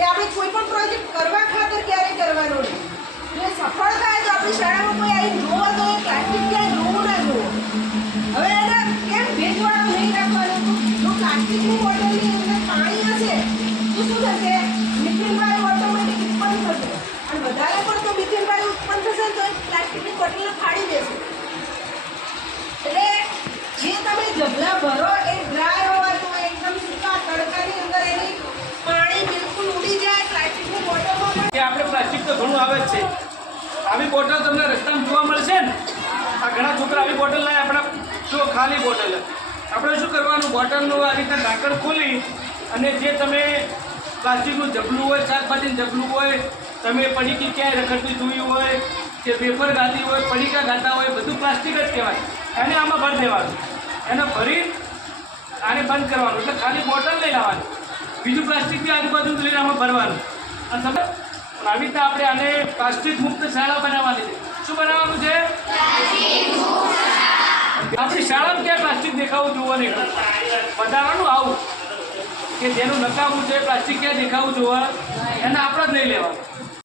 કે આપણે કોઈ પણ પ્રોજેક્ટ કરવા ખાતર ક્યારે કરવાનો નહીં. જો સફળ થાય તો આપણી શાળામાં કોઈ આવી જોવો તો એ પ્લાસ્ટિક ક્યાંય જોવું ના જોવો. હવે એને કેમ ભેજવાળું નહીં રાખવાનું? જો પ્લાસ્ટિકની બોટલની અંદર પાણી હશે તો શું થશે? મિથેન વાયુ ઓટોમેટિક ઉત્પન્ન થશે અને વધારે પડતો મિથેન વાયુ ઉત્પન્ન થશે તો એ પ્લાસ્ટિકની બોટલને ફાડી દેશે. એટલે જે તમે ઢગલા ભરો એ ડ્રાય હોવા જોઈએ, એકદમ સૂકા તડકાની અંદર એની પાણી બિલકુલ ઉડી જાય. પ્લાસ્ટિકની બોટલમાં પણ આપણે પ્લાસ્ટિક તો ઘણું આવે જ છે. આવી બોટલ તમને રસ્તામાં જોવા મળશે ને. આ ઘણા છોકરા આવી બોટલ લાવે, આપણા જો ખાલી બોટલ. આપણે શું કરવાનું, બોટલનું આ રીતે ઢાંકણ ખોલી અને જે તમે પ્લાસ્ટિકનું જબલું હોય, શાકભાજીનું જબલું હોય, તમે પડીકી ક્યાંય રખડતી જોઈ હોય કે પેપર ગાતી હોય, પડીકા ગાતા હોય, બધું પ્લાસ્ટિક જ કહેવાય. એને આમાં ભરી દેવાનું, એને ભરી આને બંધ કરવાનું. એટલે ખાલી બોટલ નહીં લાવવાની, બીજું પ્લાસ્ટિક બી આજુબાજુ લઈને આમાં ભરવાનું. અને તમે આવી રીતે આપણે આને પ્લાસ્ટિક મુક્ત શાળા બનાવવાની છે. શું બનાવવાનું છે? આપણી શાળામાં ક્યાં પ્લાસ્ટિક દેખાવું જોવો નહીં, બતાવવાનું આવું કે જેનું નકામું છે પ્લાસ્ટિક ક્યાં દેખાવું જોવા, એને આપણે જ નહીં લેવાનું.